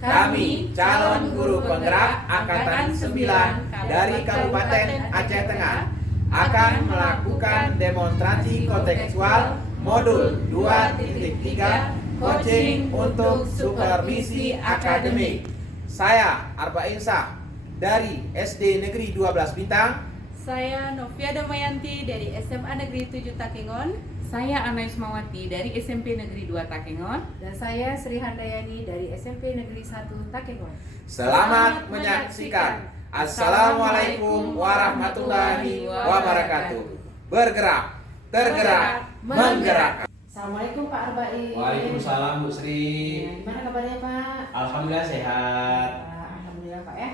Kami calon guru penggerak Angkatan 9 dari Kabupaten Aceh Tengah akan melakukan demonstrasi kontekstual modul 2.3 coaching untuk supervisi akademik. Saya Arba Insah dari SD Negeri 12 Bintang. Saya Novia Damayanti dari SMA Negeri 7 Takengon. Saya Ana Ismawati dari SMP Negeri 2 Takengon. Dan saya Sri Handayani dari SMP Negeri 1 Takengon. Selamat menyaksikan. Assalamualaikum warahmatullahi wabarakatuh. Bergerak, tergerak, menggerakkan. Assalamualaikum Pak Arbain. Waalaikumsalam Bu Sri. Gimana kabarnya Pak? Alhamdulillah sehat. Alhamdulillah Pak ya.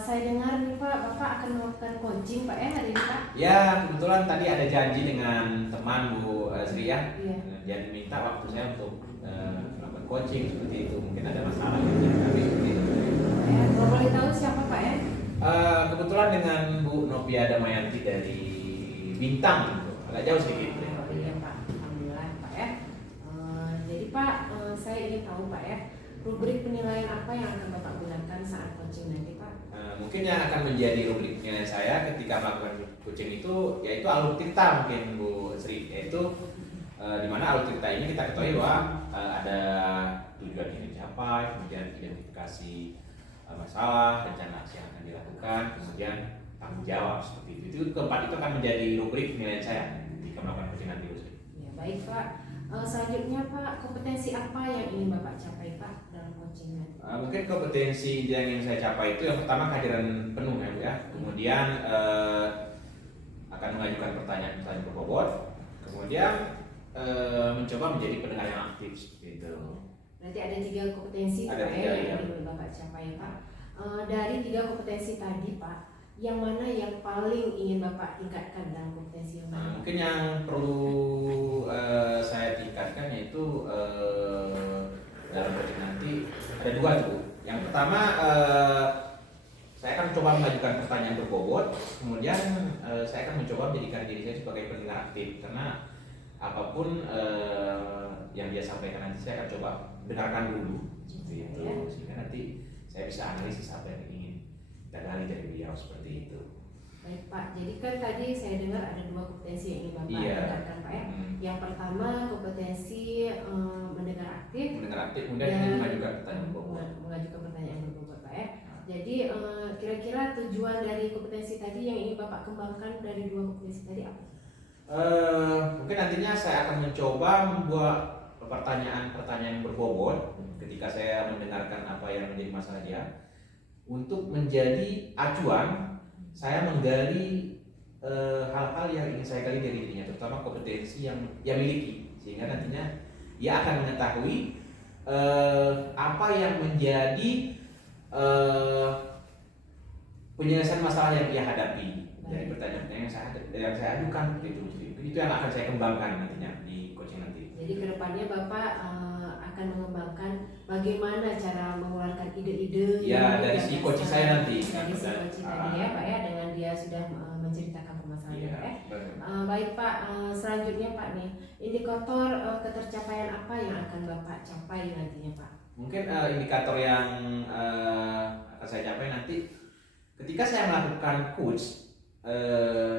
Saya dengar nih Pak, Bapak akan melakukan coaching Pak ya hari ini Pak? Ya, kebetulan tadi ada janji dengan teman Bu Sri ya. Iya. Jadi minta waktu saya untuk melakukan coaching seperti itu. Mungkin ada masalah dengan kami seperti itu. Ya, kalau boleh tahu siapa Pak ya? Kebetulan dengan Bu Novia Damayanti dari Bintang, gitu. Agak jauh sedikit. Oh iya Pak, alhamdulillah Pak ya. Jadi Pak, saya ingin tahu Pak ya, rubrik penilaian apa yang akan Bapak gunakan saat coaching nanti Pak? Mungkin yang akan menjadi rubriknya saya ketika melakukan coaching itu yaitu alutsista mungkin Bu Sri, yaitu di mana alutsista ini kita ketahui bahwa ada tujuan yang dicapai, kemudian identifikasi masalah, rencana aksi yang akan dilakukan, kemudian tanggung jawab seperti itu. Itu keempat itu akan menjadi rubrik penilaian saya ketika melakukan coaching nanti Bu Sri. Ya baik Pak. Selanjutnya Pak, kompetensi apa yang ingin Bapak capai Pak dalam coaching nanti? Mungkin kompetensi yang ingin saya capai itu yang pertama kehadiran penuh ya Bu ya. Kemudian akan mengajukan pertanyaan-pertanyaan berbobot. Kemudian mencoba menjadi pendengar yang aktif seperti itu. Berarti ada 3 kompetensi Ada Pak tiga, yang ya. ingin Bapak capai Pak. Dari 3 kompetensi tadi Pak, yang mana yang paling ingin Bapak tingkatkan dalam kompetensi yang mana? Mungkin yang perlu saya tingkatkan yaitu dalam coaching nanti ada 2 tuh. Yang pertama saya akan mencoba mengajukan pertanyaan berbobot. Kemudian saya akan mencoba menjadikan diri saya sebagai pendengar aktif karena apapun yang dia sampaikan nanti saya akan coba dengarkan dulu seperti itu, sehingga nanti saya bisa analisis apa yang ingin kita gali dari beliau seperti itu. Baik Pak, jadi kan tadi saya dengar ada 2 kompetensi yang ingin Bapak Iya. tingkatkan Pak ya. Yang pertama kompetensi mendengar aktif, Mendengar aktif, kemudian dan mengajukan pertanyaan berbobot. mengajukan pertanyaan berbobot Pak ya. Jadi kira-kira tujuan dari kompetensi tadi yang ingin Bapak kembangkan dari 2 kompetensi tadi apa? Mungkin nantinya saya akan mencoba membuat pertanyaan-pertanyaan berbobot ketika saya mendengarkan apa yang menjadi masalah dia untuk menjadi acuan saya menggali hal-hal yang ingin saya gali dari dirinya, terutama kompetensi yang dia miliki, sehingga nantinya dia akan mengetahui apa yang menjadi penyelesaian masalah yang dia hadapi dari pertanyaan-pertanyaan yang saya ajukan itu yang akan saya kembangkan nantinya di coaching nanti. Jadi kedepannya Bapak akan mengembangkan bagaimana cara mengeluarkan ide-ide Ya, yang dari si coaching saya nanti. dari si coaching tadi ya Pak ya, dengan dia sudah menceritakan permasalahannya Pak ya. Baik Pak, selanjutnya Pak nih, indikator ketercapaian apa yang akan Bapak capai nantinya Pak? Mungkin indikator yang akan saya capai nanti ketika saya melakukan coach,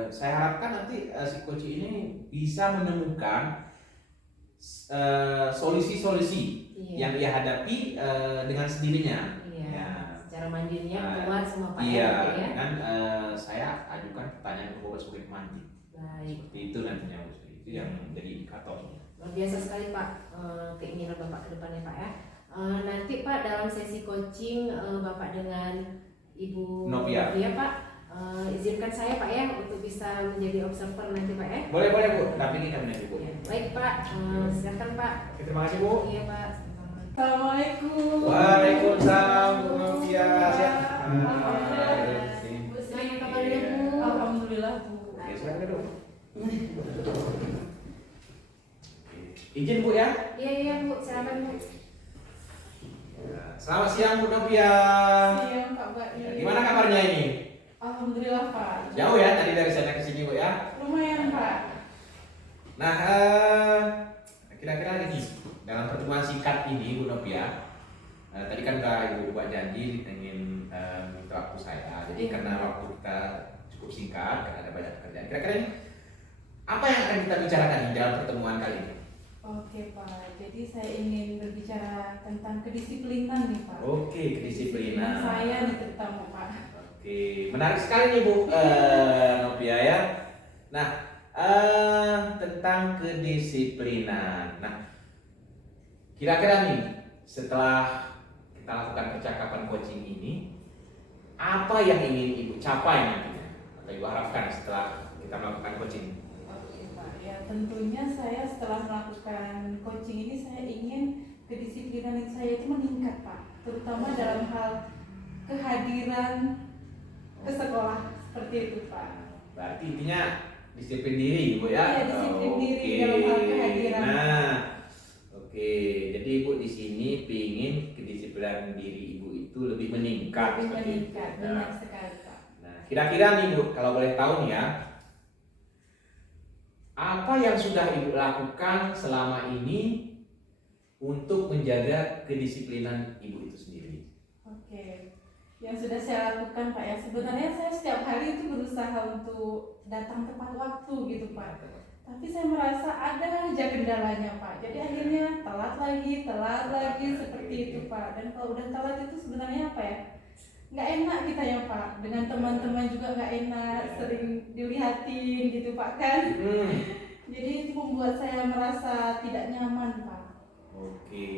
saya harapkan nanti si coach ini bisa menemukan solusi-solusi yang dia hadapi dengan sendirinya. Iya. Ya. Secara mandirinya keluar semua Pak Iya, ya. Pak, ya? kan saya ajukan pertanyaan berbobot sebagai pemantik. Baik. Seperti itu nantinya Bu Sri. Itu yang menjadi indikator. Luar biasa sekali Pak keinginan Bapak ke depannya Pak ya. Nanti Pak dalam sesi coaching Bapak dengan Ibu Novia Pak, izinkan saya Pak ya untuk bisa menjadi observer nanti Pak ya. Boleh Bu, dampingi kami nanti Bu. Ya, baik Pak, silakan Pak. Terima kasih Bu. Iya Pak. Assalamualaikum. Waalaikumsalam Bu Novia. Selamat kabarnya Bu. Alhamdulillah Bu. Oke, silakan duduk. Izin Bu ya. Iya Bu, silakan Bu. Selamat siang Bu Novia. Siang Pak Baim. Gimana kabarnya ini? Alhamdulillah Pak. Jauh ya tadi dari sana ke sini Bu ya. Lumayan Pak. Nah, kira-kira gini, dalam pertemuan singkat ini Bu Novia, tadi kan udah Ibu buat janji ingin minta waktu saya. Jadi karena waktu kita cukup singkat, karena ada banyak pekerjaan. Kira-kira ini apa yang akan kita bicarakan di dalam pertemuan kali ini? Oke Pak, jadi saya ingin berbicara tentang kedisiplinan nih Pak. Oke, kedisiplinan. Saya nih terutama Pak. Oke, menarik sekali nih Bu Novia ya. Nah, tentang kedisiplinan. Nah, kira-kira nih setelah kita lakukan percakapan coaching ini, apa yang ingin Ibu capai nantinya atau Ibu harapkan setelah kita melakukan coaching? Oke Pak, ya tentunya saya setelah melakukan coaching ini saya ingin kedisiplinan saya itu meningkat Pak, terutama dalam hal kehadiran ke sekolah seperti itu Pak. Berarti intinya disiplin diri Ibu ya? Iya, disiplin diri dalam hal kehadiran. Nah, oke. Jadi Ibu di sini pingin kedisiplinan diri Ibu itu lebih meningkat. Lebih seperti itu. meningkat, benar sekali Pak. Nah, kira-kira nih Bu, kalau boleh tahu nih ya, apa yang sudah Ibu lakukan selama ini untuk menjaga kedisiplinan Ibu itu sendiri? Oke, yang sudah saya lakukan Pak ya, sebenarnya saya setiap hari itu berusaha untuk datang tepat waktu gitu Pak. Tapi saya merasa ada aja kendalanya Pak. Jadi akhirnya telat lagi seperti itu Pak. Dan kalau udah telat itu sebenarnya apa ya? Nggak enak kita ya Pak. Dengan teman-teman juga nggak enak, sering dilihatin gitu Pak kan. Jadi itu membuat saya merasa tidak nyaman Pak. Oke.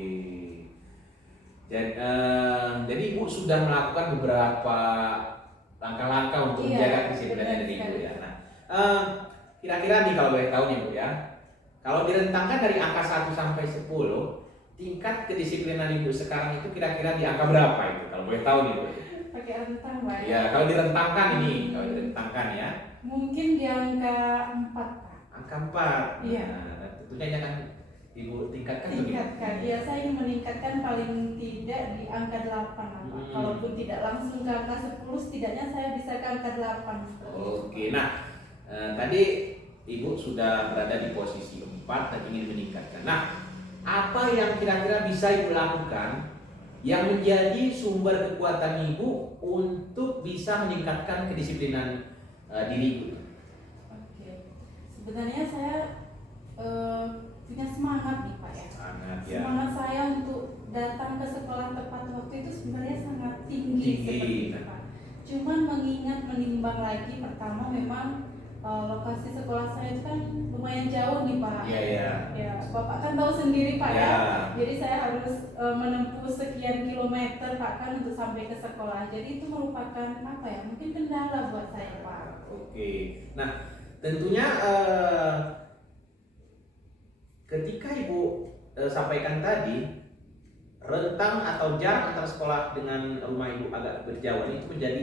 Jadi Ibu sudah melakukan beberapa langkah-langkah untuk Iya, menjaga kedisiplinan benar diri Ibu sekali. ya. Nah, kira-kira nih kalau boleh tahu nih Bu ya, kalau direntangkan dari angka 1 sampai 10, tingkat kedisiplinan Ibu sekarang itu kira-kira di angka berapa itu? Kalau boleh tahu nih Bu. Pakai rentang Pak. Ya, kalau direntangkan ini, kalau direntangkan ya, Mungkin di angka 4 Pak. angka 4. Iya. Nah, tentunya jangan Ibu tingkatkan begitu. Tingkatkan, ya saya ingin meningkatkan paling tidak di angka 8 lah, Pak. Kalaupun tidak langsung ke angka 10, setidaknya saya bisa ke angka 8 seperti itu. Oke, nah tadi Ibu sudah berada di posisi 4 dan ingin meningkatkan. Nah, apa yang kira-kira bisa Ibu lakukan yang menjadi sumber kekuatan Ibu untuk bisa meningkatkan kedisiplinan diri Ibu? Oke, sebenarnya saya punya semangat nih Pak ya. Sangat ya. Semangat saya untuk datang ke sekolah tepat waktu itu sebenarnya sangat tinggi. Seperti itu Pak. Cuman mengingat menimbang lagi, pertama memang lokasi sekolah saya itu kan lumayan jauh nih Pak. Iya ya. Ya, Bapak kan tahu sendiri Pak ya. Ya. Jadi saya harus menempuh sekian kilometer Pak kan untuk sampai ke sekolah. Jadi itu merupakan apa ya? Mungkin kendala buat saya Pak. Oke. Nah, tentunya ketika Ibu sampaikan tadi, rentang atau jarak antara sekolah dengan rumah Ibu agak berjauhan itu menjadi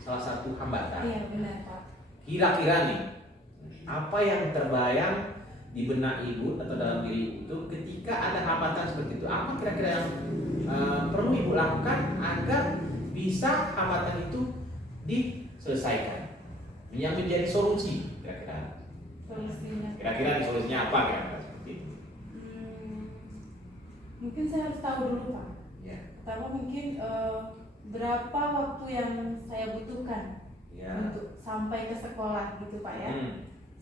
salah satu hambatan. Iya benar Pak. Kira-kira nih, apa yang terbayang di benak Ibu atau dalam diri Ibu itu ketika ada hambatan seperti itu? Apa kira-kira yang perlu Ibu lakukan agar bisa hambatan itu diselesaikan? Yang menjadi solusi kira-kira. Solusinya. Kira-kira solusinya apa kira-kira seperti itu? Mungkin saya harus tahu dulu Pak. Ya. Pertama mungkin berapa waktu yang saya butuhkan Ya. untuk sampai ke sekolah gitu Pak ya.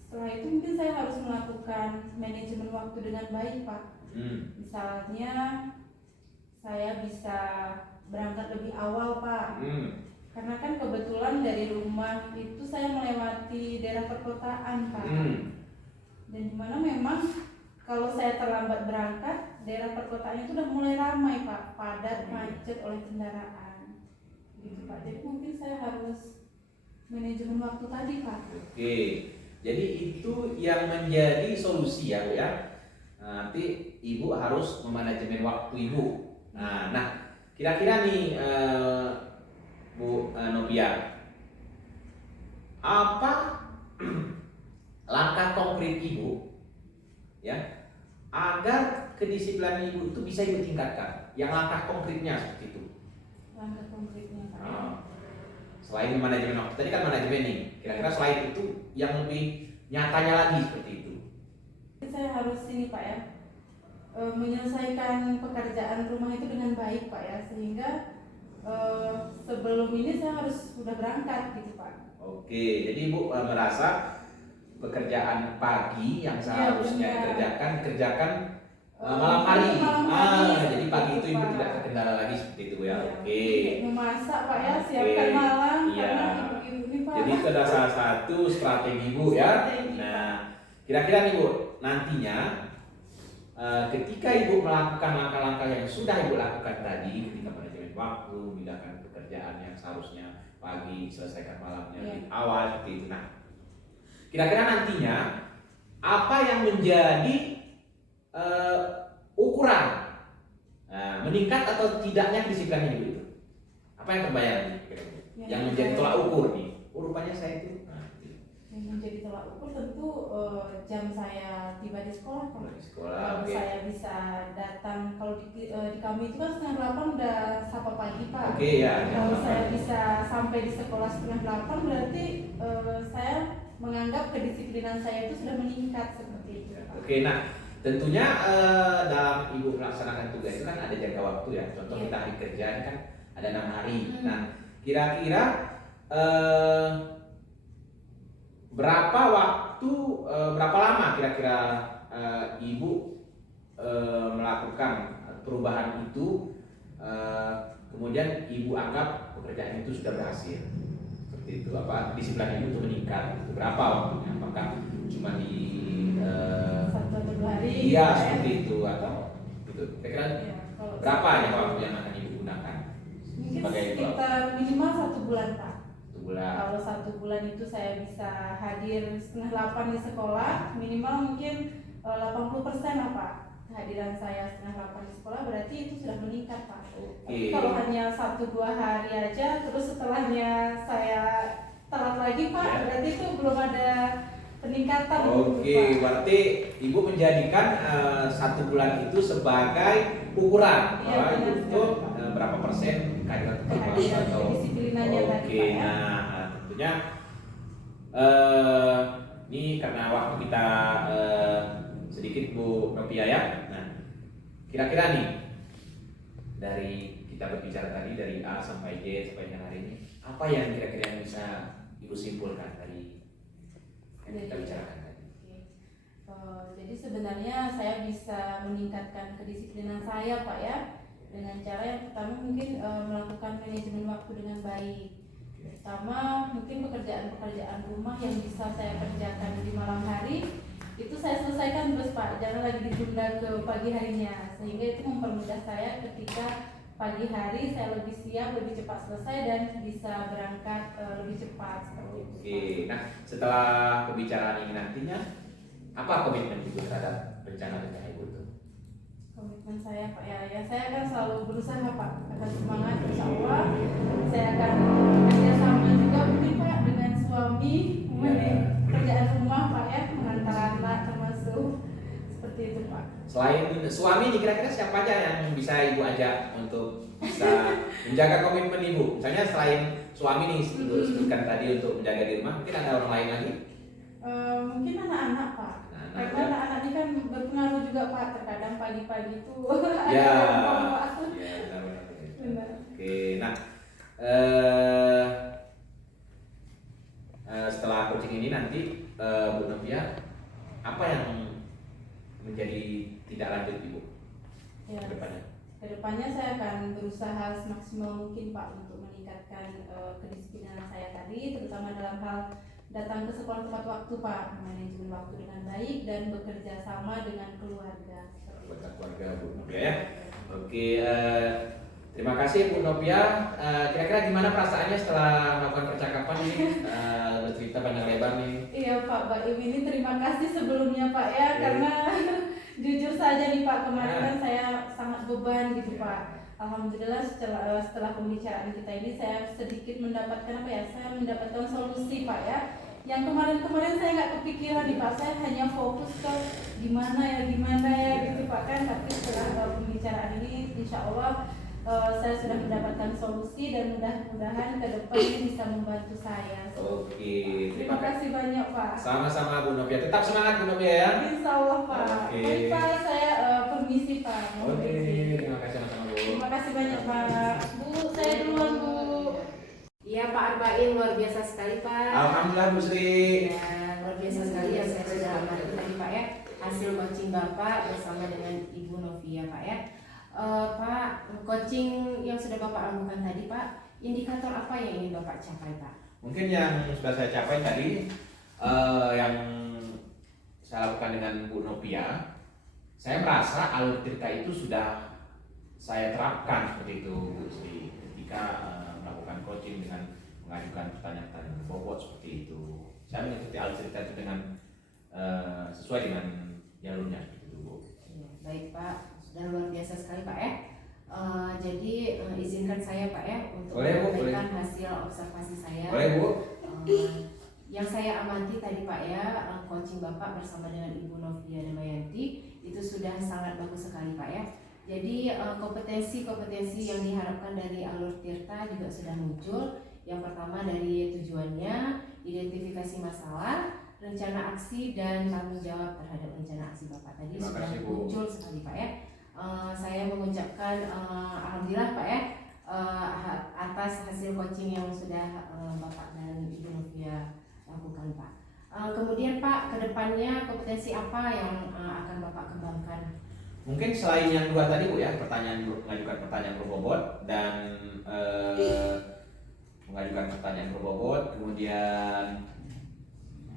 Setelah itu mungkin saya harus melakukan manajemen waktu dengan baik Pak. Misalnya saya bisa berangkat lebih awal Pak. Karena kan kebetulan dari rumah itu saya melewati daerah perkotaan Pak. Dan dimana memang kalau saya terlambat berangkat, daerah perkotaan itu udah mulai ramai Pak, padat, macet oleh kendaraan gitu Pak. Jadi mungkin saya harus manajemen waktu tadi Pak. Oke, jadi itu yang menjadi solusi ya Bu ya. Nanti Ibu harus memanajemen waktu Ibu. Nah, kira-kira nih Bu Novia, apa langkah konkret Ibu ya agar kedisiplinan Ibu itu bisa Ibu tingkatkan? Yang langkah konkretnya seperti itu. Langkah konkretnya Pak. Selain manajemen waktu tadi kan manajemen nih, kira-kira selain itu yang lebih nyatanya lagi seperti itu. Saya harus ini Pak ya, menyelesaikan pekerjaan rumah itu dengan baik Pak ya, sehingga sebelum ini saya harus sudah berangkat gitu Pak. Oke, jadi Ibu merasa pekerjaan pagi yang seharusnya dikerjakan malam hari. Jadi pagi itu Ibu tidak terkendala lagi seperti itu ya. Oke. Memasak Pak ya, siapkan malam karena ibu-ibu ini Pak. Jadi itu adalah salah satu strategi Ibu ya. Nah, kira-kira nih Bu, nantinya ketika Ibu melakukan langkah-langkah yang sudah Ibu lakukan tadi, ketika manajemen waktu, memindahkan pekerjaan yang seharusnya pagi selesaikan malamnya di awal seperti itu. Nah, kira-kira nantinya apa yang menjadi ukuran meningkat atau tidaknya kedisiplinan Ibu itu? Apa yang terbayar nih? Yang menjadi tolak ukur nih? Rupanya saya itu. Yang menjadi tolak ukur tentu jam saya tiba di sekolah Pak. Kalau Okay. saya bisa datang, kalau di kami itu kan 7:30 udah sapa pagi Pak. Ya. Kalau saya bisa sampai di sekolah 7:30 berarti saya menganggap kedisiplinan saya itu sudah meningkat seperti itu Pak. Oke, nah tentunya dalam Ibu melaksanakan tugas itu kan ada jangka waktu ya. Contoh kita hari kerja ini kan ada 6 hari. Nah, kira-kira berapa waktu, berapa lama kira-kira Ibu melakukan perubahan itu, kemudian Ibu anggap pekerjaan itu sudah berhasil? Seperti itu, apa disiplin Ibu itu meningkat? Itu berapa waktunya? Apakah cuma di 1 atau 2 hari? Iya, seperti itu atau gitu. Kira-kira berapa ya waktu yang akan Ibu gunakan? Mungkin Sebagai sekitar minimal 1 bulan Pak. 1 bulan. Kalau 1 bulan itu saya bisa hadir 7:30 di sekolah, minimal mungkin 80% lah Pak. Kehadiran saya 7:30 di sekolah berarti itu sudah meningkat Pak. Tapi kalau hanya 1-2 hari aja, terus setelahnya saya telat lagi Pak, berarti itu belum ada peningkatan. Oke, berarti Ibu menjadikan 1 bulan itu sebagai ukuran bahwa Ibu itu berapa persen kehadiran atau kedisiplinannya tadi Pak ya. Nah, tentunya ini karena waktu kita sedikit Bu Novia ya. Nah, kira-kira nih dari kita berbicara tadi dari A sampai J sampai yang hari ini, apa yang kira-kira yang bisa Ibu simpulkan dari yang kita bicarakan tadi? Jadi sebenarnya saya bisa meningkatkan kedisiplinan saya Pak ya, dengan cara yang pertama mungkin melakukan manajemen waktu dengan baik. Pertama mungkin pekerjaan-pekerjaan rumah yang bisa saya kerjakan di malam hari itu saya selesaikan terus Pak, jangan lagi ditunda ke pagi harinya, sehingga itu mempermudah saya ketika pagi hari saya lebih siap, lebih cepat selesai dan bisa berangkat lebih cepat seperti itu. Oke, nah setelah pembicaraan ini nantinya apa komitmen Ibu terhadap rencana Ibu itu? Komitmen saya Pak ya saya akan selalu berusaha Pak, akan semangat insya Allah. Saya akan bekerja sama juga mungkin Pak dengan suami pekerjaan rumah Pak ya, mengantar anak termasuk seperti itu Pak. Selain suami, kira-kira siapa aja yang bisa Ibu ajak untuk bisa menjaga komitmen Ibu? Misalnya selain suami nih, Ibu sebutkan tadi untuk menjaga di rumah, mungkin ada orang lain lagi? Mungkin anak-anak Pak. Karena anak-anak ini kan berpengaruh juga Pak, terkadang pagi-pagi itu ya. Benar. Oke, nah setelah coaching ini nanti Bu Novia, apa yang menjadi tidak lanjut Ibu Ya. ke depannya? Kedepannya saya akan berusaha semaksimal mungkin Pak untuk meningkatkan kedisiplinan saya tadi, terutama dalam hal datang ke sekolah tepat waktu Pak, manajemen waktu dengan baik dan bekerja sama dengan keluarga. Buat keluarga Bu Novia ya. Oke, terima kasih Bu Novia. Kira-kira gimana perasaannya setelah melakukan percakapan ini? Bercerita panjang lebar nih. Iya Pak, Mbak Ibu ini terima kasih sebelumnya Pak ya, karena jujur saja nih Pak, kemarin kan saya sangat beban gitu Pak. Alhamdulillah setelah pembicaraan kita ini saya sedikit mendapatkan saya mendapatkan solusi Pak ya. Yang kemarin-kemarin saya nggak kepikiran nih Pak, saya hanya fokus ke gimana ya gitu Pak kan. Tapi setelah pembicaraan ini insya Allah saya sudah mendapatkan solusi dan mudah-mudahan ke depan ini bisa membantu saya. Oke, Terima kasih banyak Pak. Sama-sama Bu Novia, tetap semangat Bu Novia ya. Insya Allah Pak. Baik Pak, saya permisi banyak Pak. Bu, saya duluan Bu. Iya Pak Arbain, luar biasa sekali Pak. Alhamdulillah Bu Sri. Ya, luar biasa sekali ya, saya sudah amati tadi Pak ya, hasil coaching Bapak bersama dengan Ibu Novia Pak ya. Pak, coaching yang sudah Bapak lakukan tadi Pak, indikator apa yang ingin Bapak capai Pak? Mungkin yang sudah saya capai tadi, yang saya lakukan dengan Bu Novia, saya merasa alur cerita itu sudah saya terapkan seperti itu Bu Sri, ketika melakukan coaching dengan mengajukan pertanyaan-pertanyaan berbobot seperti itu. Saya mengikuti alur cerita itu dengan sesuai dengan jalurnya seperti itu Bu. Ya, baik Pak, sudah luar biasa sekali Pak ya. Jadi izinkan saya Pak ya untuk Boleh, Bu, menyampaikan hasil observasi saya. Boleh Bu? Yang saya amati tadi Pak ya, coaching Bapak bersama dengan Ibu Novia Damayanti itu sudah sangat bagus sekali Pak ya. Jadi kompetensi-kompetensi yang diharapkan dari alur Tirta juga sudah muncul. Yang pertama dari tujuannya, identifikasi masalah, rencana aksi, dan tanggung jawab terhadap rencana aksi Bapak tadi Terima sudah kasih, Bu. muncul sekali Pak ya. Saya mengucapkan alhamdulillah Pak ya, atas hasil coaching yang sudah Bapak dan Ibu Novia lakukan Pak. Kemudian Pak, kedepannya kompetensi apa yang akan Bapak kembangkan? Mungkin selain yang dua tadi Bu ya, mengajukan pertanyaan berbobot dan mengajukan pertanyaan berbobot, kemudian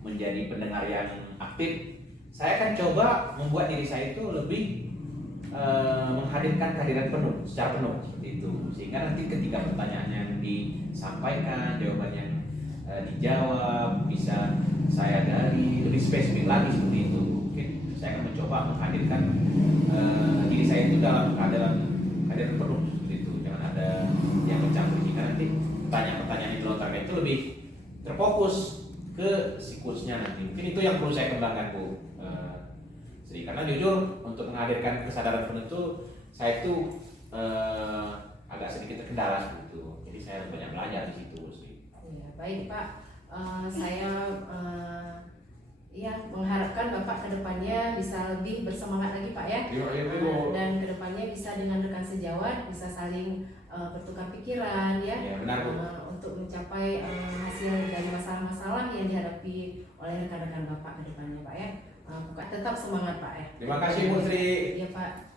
menjadi pendengar yang aktif, saya akan coba membuat diri saya itu lebih menghadirkan kehadiran penuh, secara penuh seperti itu, sehingga nanti ketika pertanyaan yang disampaikan, jawaban yang dijawab bisa saya gali lebih spesifik lagi seperti itu. Mungkin saya akan mencoba menghadirkan diri saya itu dalam kehadiran penuh seperti itu, jangan ada yang mencampur, jika nanti pertanyaan-pertanyaan yang dilontarkan itu lebih terfokus ke siklusnya nanti. Mungkin itu yang perlu saya kembangkan Bu Sri, karena jujur untuk menghadirkan kesadaran penuh itu saya itu agak sedikit terkendala seperti itu, jadi saya harus banyak belajar di situ Sri. Ya, baik Pak, saya ya mengharapkan Bapak kedepannya bisa lebih bersemangat lagi Pak ya. Dan kedepannya bisa dengan rekan sejawat bisa saling bertukar pikiran ya, benar, Bu. untuk mencapai hasil dari masalah-masalah yang dihadapi oleh rekan-rekan Bapak kedepannya Pak ya. Tetap semangat Pak ya. Terima kasih Bu Sri. Iya Pak.